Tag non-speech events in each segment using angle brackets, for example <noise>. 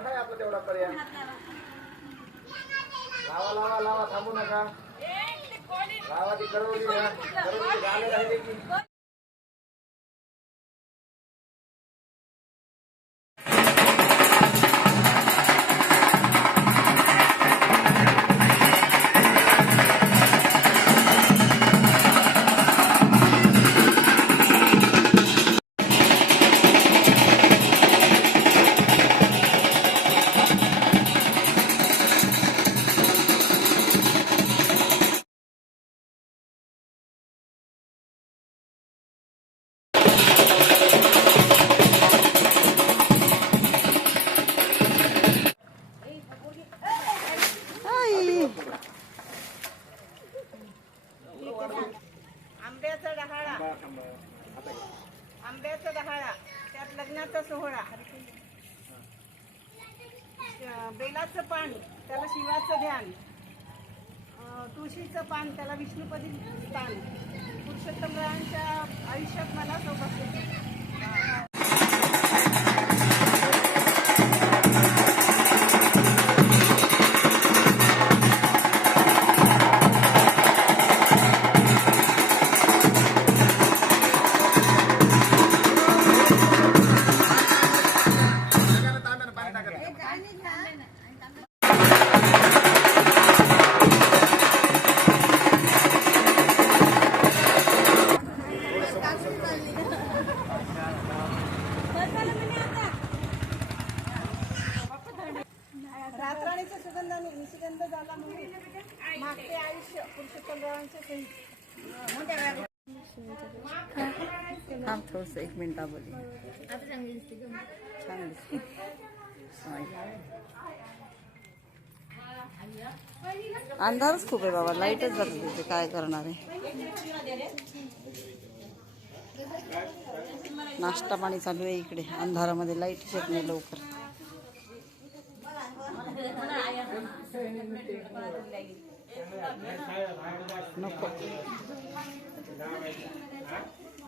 मग हाय आपला तेवढा पर्याय लावा लावा लावा थांबू नका. लावा ती करवली करवली झाले राहिले की. थांब थोडस एक मिनिटामध्ये छान दिसते. अंधारच खूप आहे बाबा लाईटच जाते तिथे काय करणार आहे? नाश्ता पाणी चालू आहे इकडे अंधारामध्ये लाइट येत नाही लवकर. नको.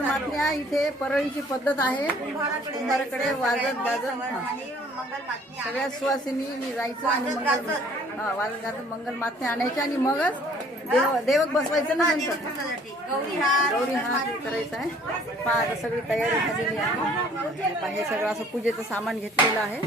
मात्या इथे परळीची पद्धत आहे. कुंभाराकडे वाजत गाजत सगळ्या सुवासिनी जायचं आणि मंगल हा वाजत गाजत मंगल मात्या आणायचे आणि मगच देव देवक बसवायचं ना नंतर. गौरी हा करायचं आहे. पहा आता सगळी तयारी झालेली आहे. हे सगळं असं पूजेचं सामान घेतलेलं आहे.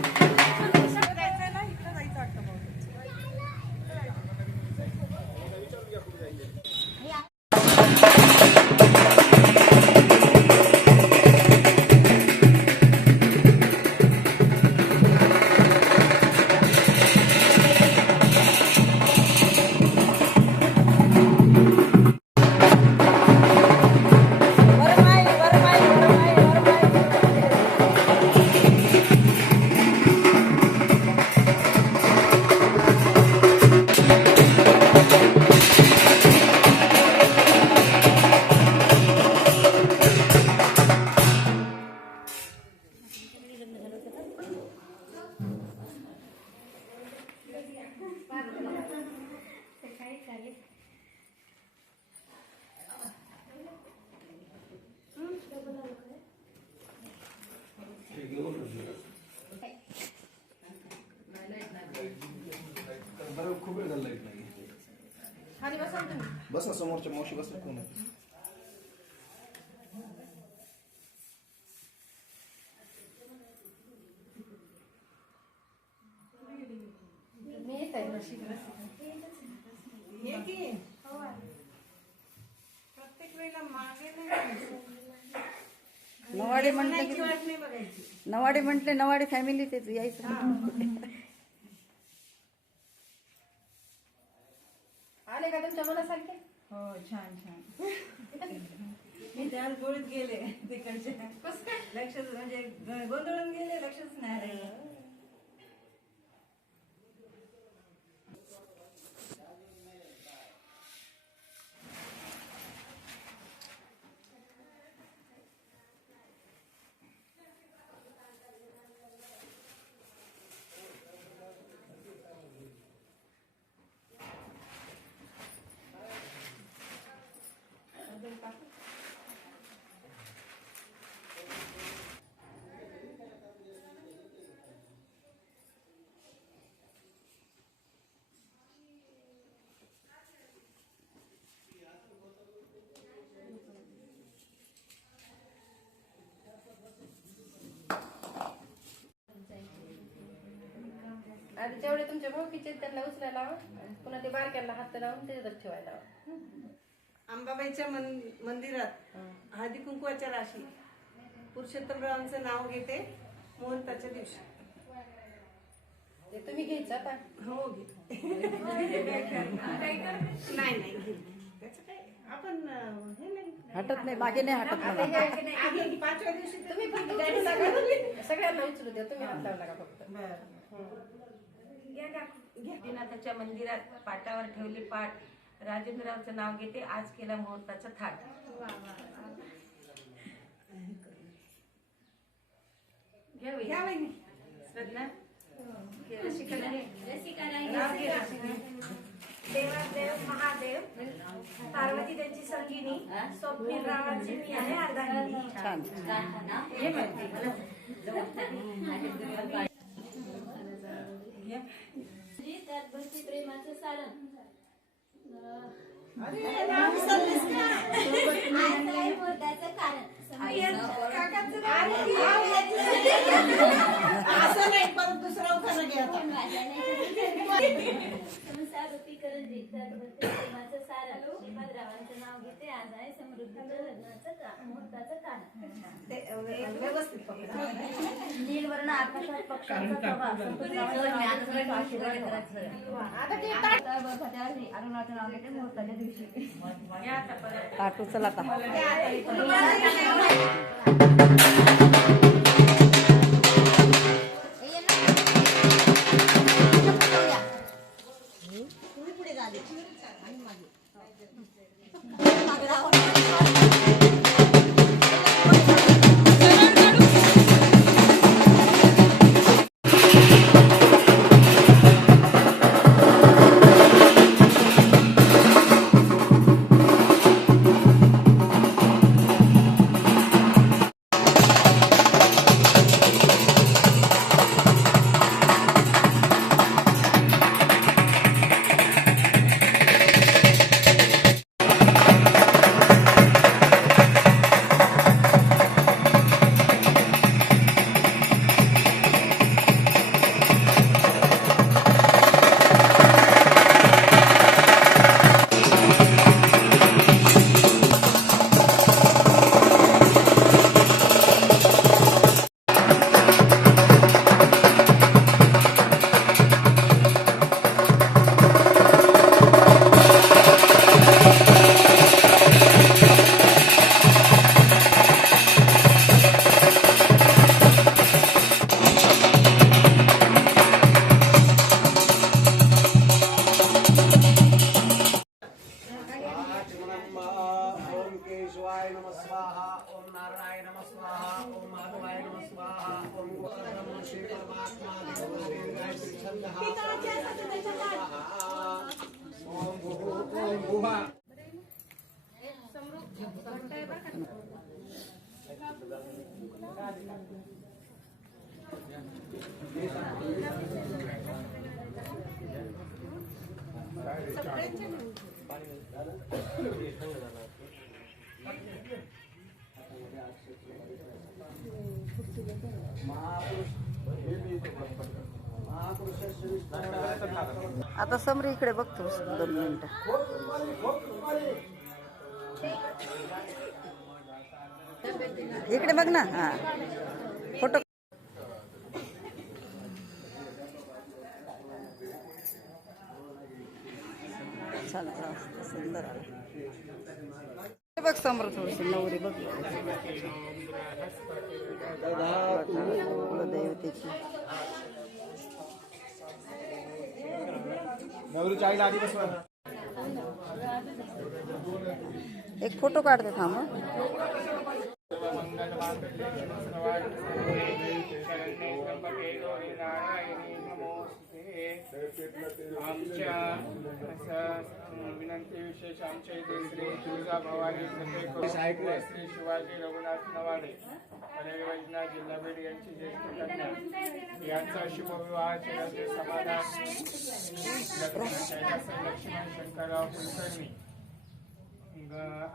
प्रत्येक वेळेला मागे नाही नवाडे म्हटलं की वाट नाही बघायची नवाडे म्हटले नवाडे फॅमिली तेच यायचं. आले का तुमच्या मनासारखे हो छान छान. ते आज गोळीत गेले तिकडचे लक्षच म्हणजे गोंधळून गेले लक्षच नाही आणि जेवढे तुमच्या भाऊकीचे आहेत त्यांना उचलायला लावा. पुन्हा ते बारक्यांना हात लावून त्याच्यातच ठेवायला लावा. अंबाबाईच्या मन- मंदिरात हळदी कुंकवाच्या राशी. पुरुषोत्तमरावांचं नाव घेते मुहूर्ताच्या दिवशी. ते तुम्ही घ्यायचं आता हो घे नाही नाही घे. त्याचं काय आपण अं, हे नाही. हटत नाही बाकी नाही हटत मला. आधी पाचव्या दिवशी तुम्ही फक्त <laughs> उचलू नका सगळ्यांना उचलू द्या तुम्ही हात लावू नका फक्त. गोपीनाथाच्या मंदिरात पाटावर ठेवली पाट राजेंद्ररावचं नाव घेते. आज केला मुहूर्ताचा थाट. घ्या वहिनी. श्रद्धा. देवादेव महादेव पार्वती त्यांची संगिनी स्वप्नील रावांची मी आहे अर्धांगिनी. घ्या. त्यात भक्ती प्रेमाचं सारण. त्याचं कारण. असं नाही परत दुसरा उखाणा घे सारण श्रीमदरावांचं नाव घेते. आज आहे समृद्धीचं लग्नाचं का- मुहूर्ताचं कारण ते, अं, व्यवस्थित पकडा. नीलवर्ण आकाशात पक्षांचा प्रवास अरुणाचं नाव घेते मुहूर्ताच्या दिवशी. घ्या आता. परत. काटू चला आता ओम केशवाय नम स्वाहा ओम नारायण नम स्वाहा ओम माधवाय नम स्वाहा ओम नमो श्री परमात्मा देव आता समरी इकडे बघतो दोन मिनिट. इकडे बघ ना हा. फोटो. छान छान सुंदर आला. बघ समोर थोडस नवरी बघ. कुलदेवतेची नवरीच्या आईला आधी बसवा. एक फोटो काढते थांब आमच्या असं विनंती विशेष आमच्या इथे श्री तुळजा भवानी श्री शिवाजी रघुनाथ नवाडे जिल्हा बीड यांची ज्येष्ठ कन्या यांचा शुभविवाह समाधान लक्ष्मण शंकरराव कुलकर्णी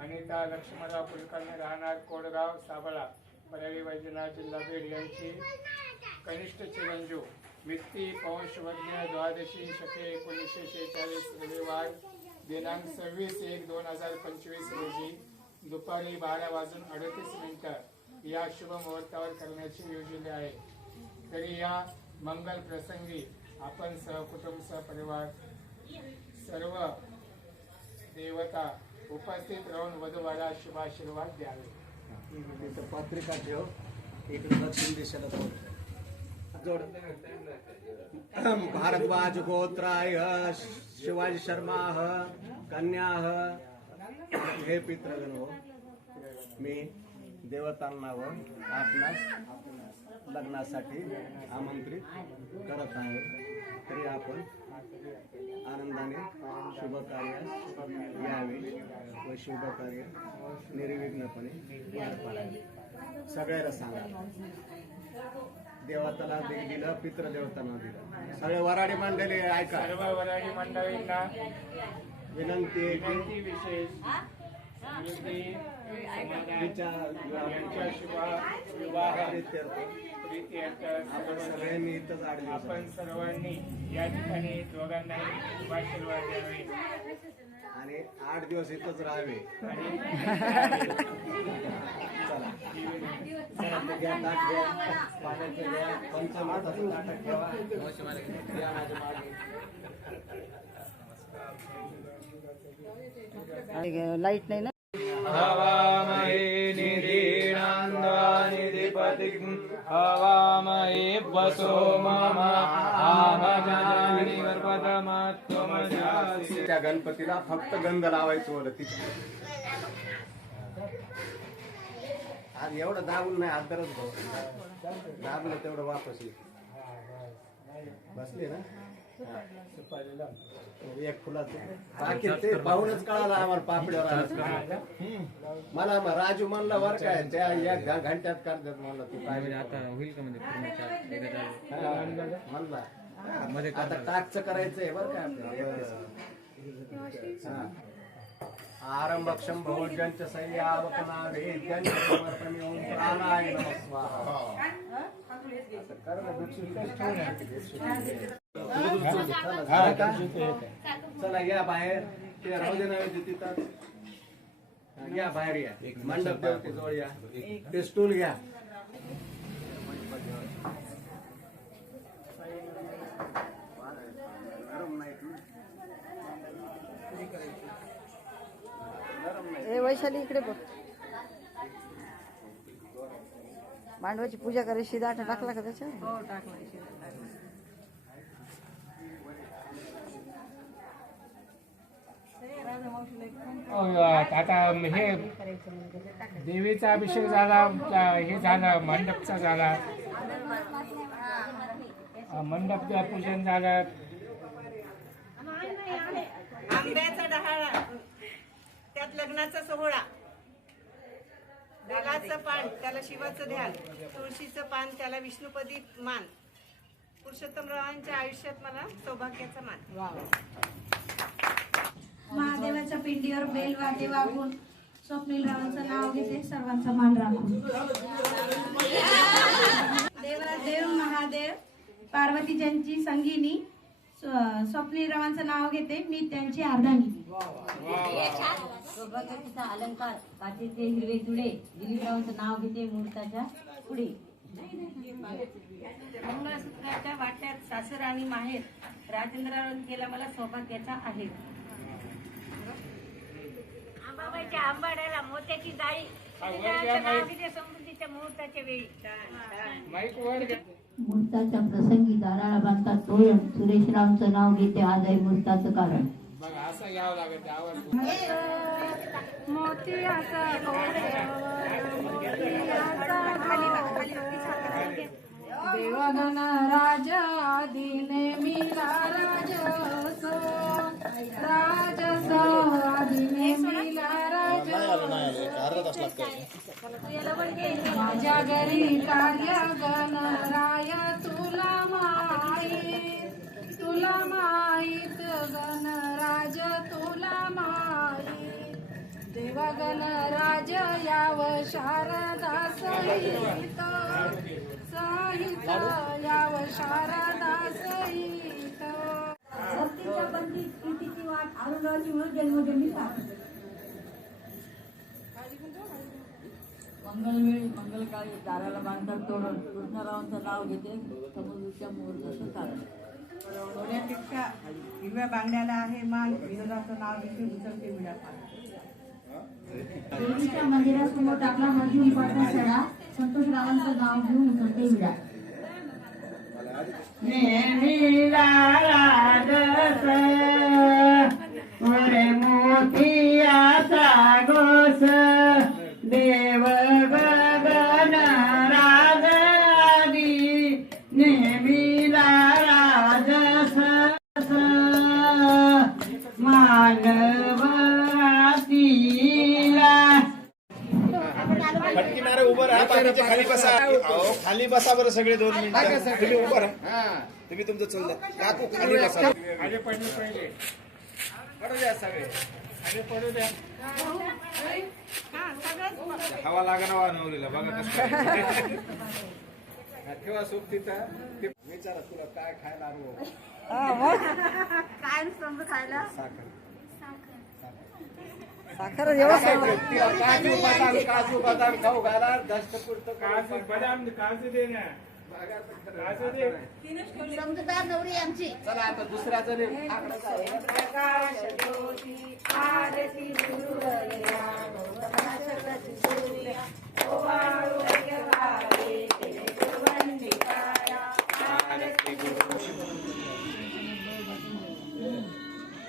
अनिता लक्ष्मणराव कुलकर्णी राहणार कोडगाव साबळा परळी वैजनाथ जिल्हा बीड यांची कनिष्ठ चिरंजीव. मित्ती पौष द्वादशी शके एकोणीसशे शेहेचाळीस रविवार दिनांक सव्वीस एक दोन हजार पंचवीस रोजी दुपारी बारा वाजून अडतीस मिनिटं या शुभ मुहूर्तावर करण्याची योजले आहे. तरी या मंगल प्रसंगी आपण सहकुटुंब सहपरिवार सर्व देवता उपस्थित राहून वधूवराला शुभाशीर्वाद द्यावे. तिथं पत्रिका ठेव. एक दक्षिण दिशेला भारद्वाज गोत्राय शिवाजी शर्मा कन्या हे पित्रगण हो. मी देवतांना व आपणास लग्नासाठी आमंत्रित करत आहे. तरी आपण आनंदाने शुभ कार्य यावे व शुभ कार्य निर्विघ्नपणे पार पाडावे. सगळ्याला सांगा. देवताला दिलं पितृदेवतांना दिलं. सगळे वराडी मंडळी ऐका. सर्व वराडी मंडळींना विनंती विनंती विशेष. आपण सगळ्यांनी इथंच आठ आपण सर्वांनी या ठिकाणी दोघांनाही शुभाशीर्वाद द्यावे आणि आठ दिवस इथंच राहावे चला ठेवा. लाइट नाही ना हवामहे निधीनान्दानिधिपतिं हवामहे वसो मम त्या गणपतीला फक्त गंध लावायचं होतं तिथे आज एवढं दाबून नाही आदरच भाऊ दाबलं तेवढं वापस येईल बसले ना. एक फुलाचं. बाकी ते पाहूनच कळालं आम्हाला पापड्यावर आलं. मला राजू म्हणला वर काय त्या या घ- घंट्यात करतात म्हणलं तू. काय आता होईल का म्हणजे म्हणला. आता टाकचं करायचंय बरं काय आपल्याला. हा. आरंभक्षम प्राणाय नये. चला, का? चला या बाहेर. ते राहू दे ना तिथं या बाहेर या. मंडप देवते जवळ या. ते स्टूल घ्या. ए वैशाली इकडे बघ. मांडवाची पूजा करायची दाट टाकला का त्याच्यावर? हो टाकलं आता हे देवीचा अभिषेक झाला हे झाला मंडपचा झाला. मंडप पूजन झालं. आंब्याचा डहाळा. त्यात लग्नाचा सोहळा. बेलाचं पान त्याला शिवाचं ध्यान तुळशीचं पान त्याला विष्णुपदी मान. पुरुषोत्तमरावांच्या आयुष्यात मला सौभाग्याचा मान. महादेवाच्या पिंडीवर बेल वाटे वागून स्वप्नील रावांचं नाव घेते सर्वांचा मान राखून. देवरा देव महादेव पार्वतीच्यांची संगिनी स्व- स्वप्नील रावांचं नाव घेते मी त्यांची अर्धांगिनी सौभाग्याचा अलंकार काचेचे हिरवे तुडे दिलीपरावांचं नाव घेते मुहूर्ताच्या पुढे. मंगळसूत्राच्या वाट्यात सासर आणि माहेर राजेंद्रावर केला मला सौभाग्याचा आहे. अंबाबाईच्या आंबाड्याला मोत्याची जाळी. तिथे समृद्धीच्या मुहूर्ताच्या वेळी. मुहूर्ताच्या प्रसंगी दाराला बांधतात तोरण. सुरेशरावचं नाव घेते आज आहे मुहूर्ताचं कारण. बघा असं घ्यावं लागेल ते आवाज. देवगण राजा आदिने मिला राजस राजस आदिने मिला राजस माझ्या घरी कार्य गणराय तुला माई तुला माहीत गणराज देवगण राज याव शारदा सहित सहित याव शारदा सहित भक्तीच्या बंदीत कीर्तीची वाट आनंदाची म्हणून जन्मजन्मी साथ मंगलवेळी मंगलकाळी दाराला बांधतात तोरण. कृष्णरावांचं नाव घेते समुद्राच्या मुहूर्ताचं कारण सोन्यापेक्षा हिरव्या बांगड्याला आहे मान. विनोदाचं नाव घेते उचलते विडा देवीच्या मंदिरासमोर टाकला मजूर पाटा सडा संतोष रावांचं गाव घेऊन उचलते विडा मोतियाचा गोस देव खाली बसा. अहो, खाली बसा बरं सगळे दोन मिनिटं. तुम्ही उभं राहा. तुम्ही तुमचं चाललं काकू खाली बसा. आले पडले पहिले. पडू द्या सगळे. आले पडू द्या. हवा लागणार वा नवरीला. बघा कसं. हा, ठेवा सूप तिथं. ते- विचारा तुला काय खायला आणू काय समज खायला? साखर. साखर काजू बदाम काजू बदाम खाऊ घाला दस्त पुरतं काजू बदाम काजू दे ना. काजू दे. समजदार नवरी आमची. चला आता दुसऱ्याचं नाही. आकडाचं आहे.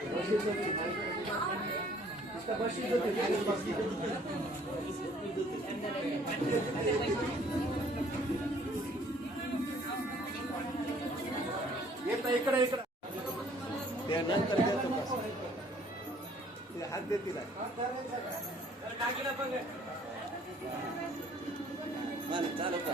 येतं इकडे इकडे ते नंतर देतो बस. ते हात देतील चालू का